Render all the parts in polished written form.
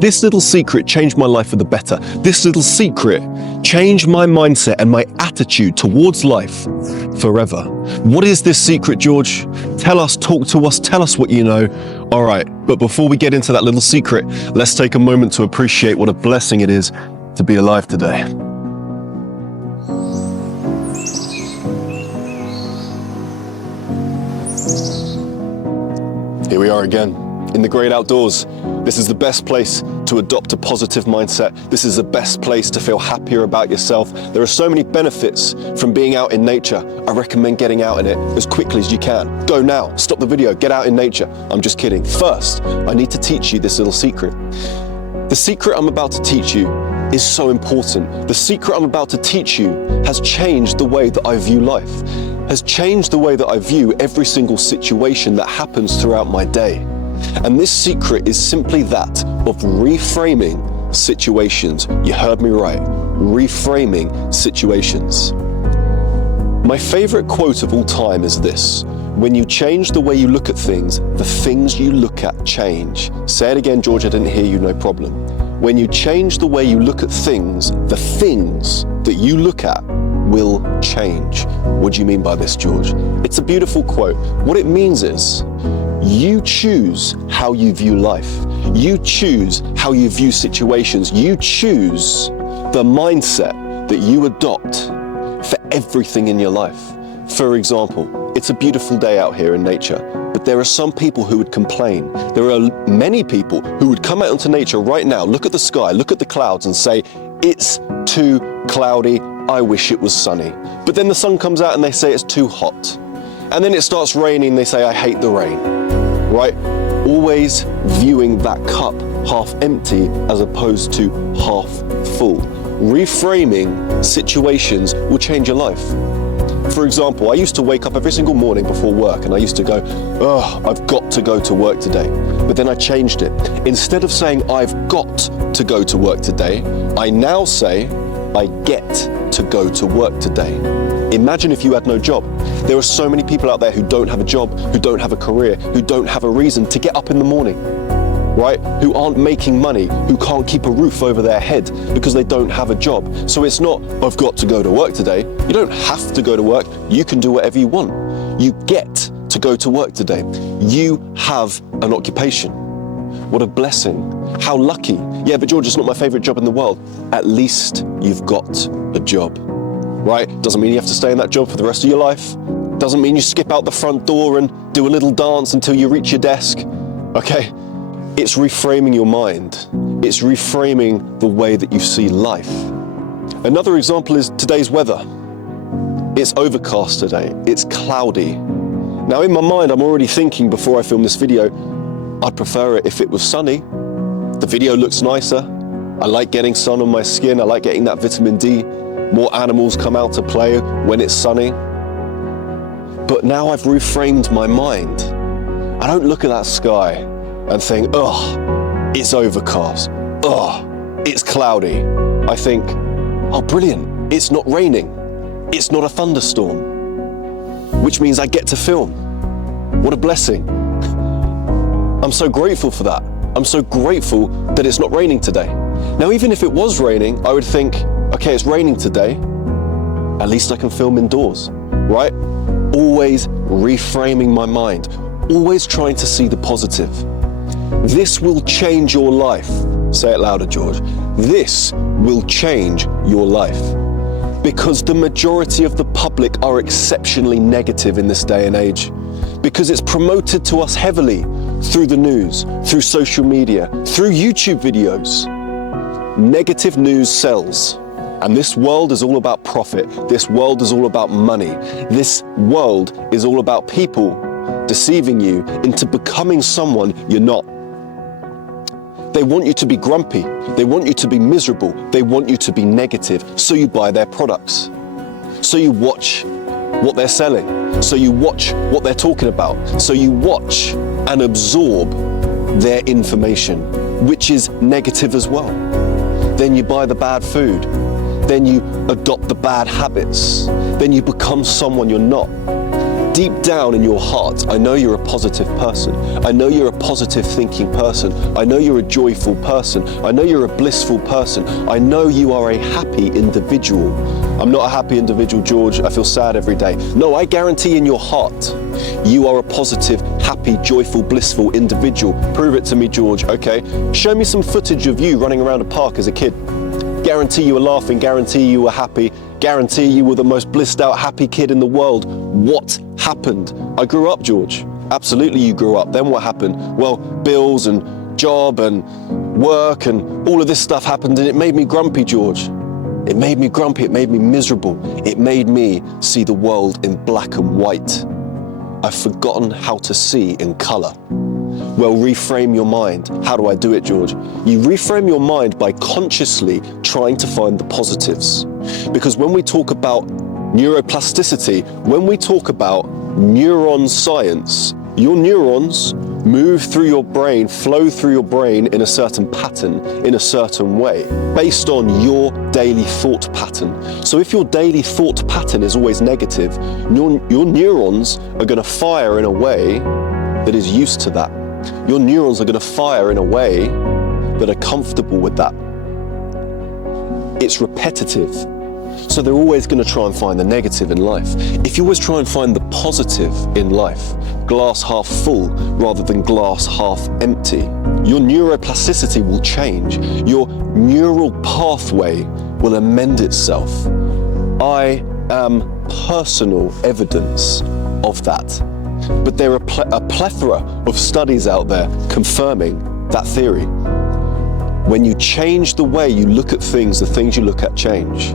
This little secret changed my life for the better. This little secret changed my mindset and my attitude towards life forever. What is this secret, George? Tell us, talk to us, tell us what you know. All right, but before we get into that little secret, let's take a moment to appreciate what a blessing it is to be alive today. Here we are again, in the great outdoors. This is the best place to adopt a positive mindset. This is the best place to feel happier about yourself. There are so many benefits from being out in nature. I recommend getting out in it as quickly as you can. Go now, stop the video, get out in nature. I'm just kidding. First, I need to teach you this little secret. The secret I'm about to teach you is so important. The secret I'm about to teach you has changed the way that I view life, has changed the way that I view every single situation that happens throughout my day. And this secret is simply that of reframing situations. You heard me right, reframing situations. My favorite quote of all time is this: when you change the way you look at things, the things you look at change. Say it again, George, I didn't hear you, no problem. When you change the way you look at things, the things that you look at will change. What do you mean by this, George? It's a beautiful quote. What it means is, you choose how you view life. You choose how you view situations. You choose the mindset that you adopt for everything in your life. For example, it's a beautiful day out here in nature, but there are some people who would complain. There are many people who would come out into nature right now, look at the sky, look at the clouds and say, it's too cloudy, I wish it was sunny. But then the sun comes out and they say it's too hot. And then it starts raining, they say, I hate the rain, right? Always viewing that cup half empty as opposed to half full. Reframing situations will change your life. For example, I used to wake up every single morning before work and I used to go, oh, I've got to go to work today. But then I changed it. Instead of saying, I've got to go to work today, I now say, I get to go to work today. Imagine if you had no job. There are so many people out there who don't have a job, who don't have a career, who don't have a reason to get up in the morning, right? Who aren't making money, who can't keep a roof over their head because they don't have a job. So it's not, I've got to go to work today. You don't have to go to work. You can do whatever you want. You get to go to work today. You have an occupation. What a blessing. How lucky. Yeah, but George, it's not my favorite job in the world. At least you've got a job, right? Doesn't mean you have to stay in that job for the rest of your life. Doesn't mean you skip out the front door and do a little dance until you reach your desk, okay? It's reframing your mind. It's reframing the way that you see life. Another example is today's weather. It's overcast today. It's cloudy. Now in my mind, I'm already thinking before I film this video, I'd prefer it if it was sunny. The video looks nicer. I like getting sun on my skin. I like getting that vitamin D. More animals come out to play when it's sunny. But now I've reframed my mind. I don't look at that sky and think, oh, it's overcast. Oh, it's cloudy. I think, oh, brilliant. It's not raining. It's not a thunderstorm, which means I get to film. What a blessing. I'm so grateful for that. I'm so grateful that it's not raining today. Now, even if it was raining, I would think, okay, it's raining today. At least I can film indoors, right? Always reframing my mind, always trying to see the positive. This will change your life. Say it louder, George. This will change your life. Because the majority of the public are exceptionally negative in this day and age. Because it's promoted to us heavily through the news, through social media, through YouTube videos. Negative news sells. And this world is all about profit. This world is all about money. This world is all about people deceiving you into becoming someone you're not. They want you to be grumpy. They want you to be miserable. They want you to be negative. So you buy their products. So you watch what they're selling. So you watch what they're talking about. So you watch and absorb their information, which is negative as well. Then you buy the bad food. Then you adopt the bad habits. Then you become someone you're not. Deep down in your heart, I know you're a positive person. I know you're a positive thinking person. I know you're a joyful person. I know you're a blissful person. I know you are a happy individual. I'm not a happy individual, George. I feel sad every day. No, I guarantee in your heart, you are a positive, happy, joyful, blissful individual. Prove it to me, George, okay? Show me some footage of you running around a park as a kid. Guarantee you were laughing, guarantee you were happy, guarantee you were the most blissed out, happy kid in the world. What happened? I grew up, George. Absolutely you grew up. Then what happened? Well, bills and job and work and all of this stuff happened, and it made me grumpy, George. It made me grumpy, it made me miserable. It made me see the world in black and white. I've forgotten how to see in color. Well, reframe your mind. How do I do it, George? You reframe your mind by consciously trying to find the positives. Because when we talk about neuroplasticity, when we talk about neuron science, your neurons move through your brain, flow through your brain in a certain pattern, in a certain way, based on your daily thought pattern. So if your daily thought pattern is always negative, your neurons are going to fire in a way that is used to that. Your neurons are going to fire in a way that are comfortable with that. It's repetitive. So they're always going to try and find the negative in life. If you always try and find the positive in life, glass half full rather than glass half empty, your neuroplasticity will change. Your neural pathway will amend itself. I am personal evidence of that. But there are a plethora of studies out there confirming that theory. When you change the way you look at things, the things you look at change.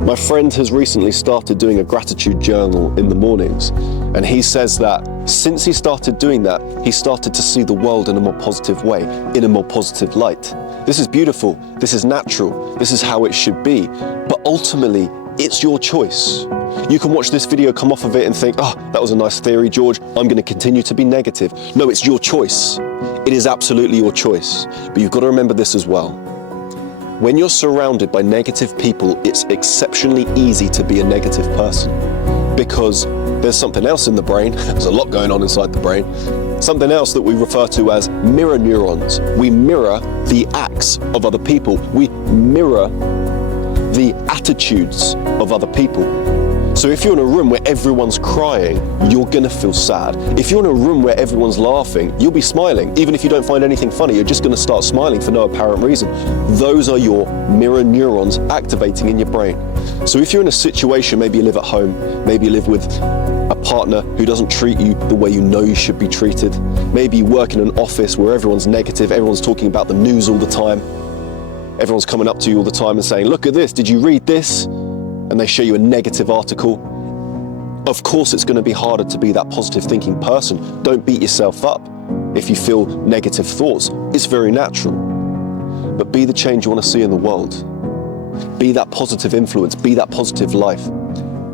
My friend has recently started doing a gratitude journal in the mornings, and he says that since he started doing that, he started to see the world in a more positive way, in a more positive light. This is beautiful, this is natural, this is how it should be, but ultimately, it's your choice. You can watch this video, come off of it and think, oh, that was a nice theory, George, I'm going to continue to be negative. No, it's your choice. It is absolutely your choice. But you've got to remember this as well. When you're surrounded by negative people, it's exceptionally easy to be a negative person because there's something else in the brain. There's a lot going on inside the brain. Something else that we refer to as mirror neurons. We mirror the acts of other people. We mirror the attitudes of other people. So if you're in a room where everyone's crying, you're gonna feel sad. If you're in a room where everyone's laughing, you'll be smiling. Even if you don't find anything funny, you're just gonna start smiling for no apparent reason. Those are your mirror neurons activating in your brain. So if you're in a situation, maybe you live at home, maybe you live with a partner who doesn't treat you the way you know you should be treated. Maybe you work in an office where everyone's negative, everyone's talking about the news all the time. Everyone's coming up to you all the time and saying, look at this, did you read this? And they show you a negative article. Of course, it's going to be harder to be that positive thinking person. Don't beat yourself up if you feel negative thoughts. It's very natural. But be the change you want to see in the world. Be that positive influence. Be that positive life.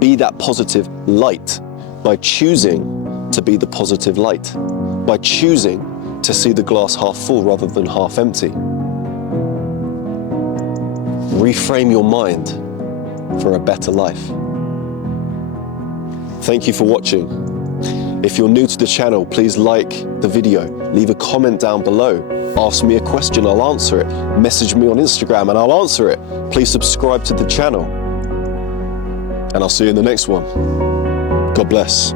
Be that positive light by choosing to be the positive light. By choosing to see the glass half full rather than half empty. Reframe your mind for a better life. Thank you for watching. If you're new to the channel, please like the video, leave a comment down below, ask me a question, I'll answer it, message me on Instagram and I'll answer it. Please subscribe to the channel and I'll see you in the next one. God bless.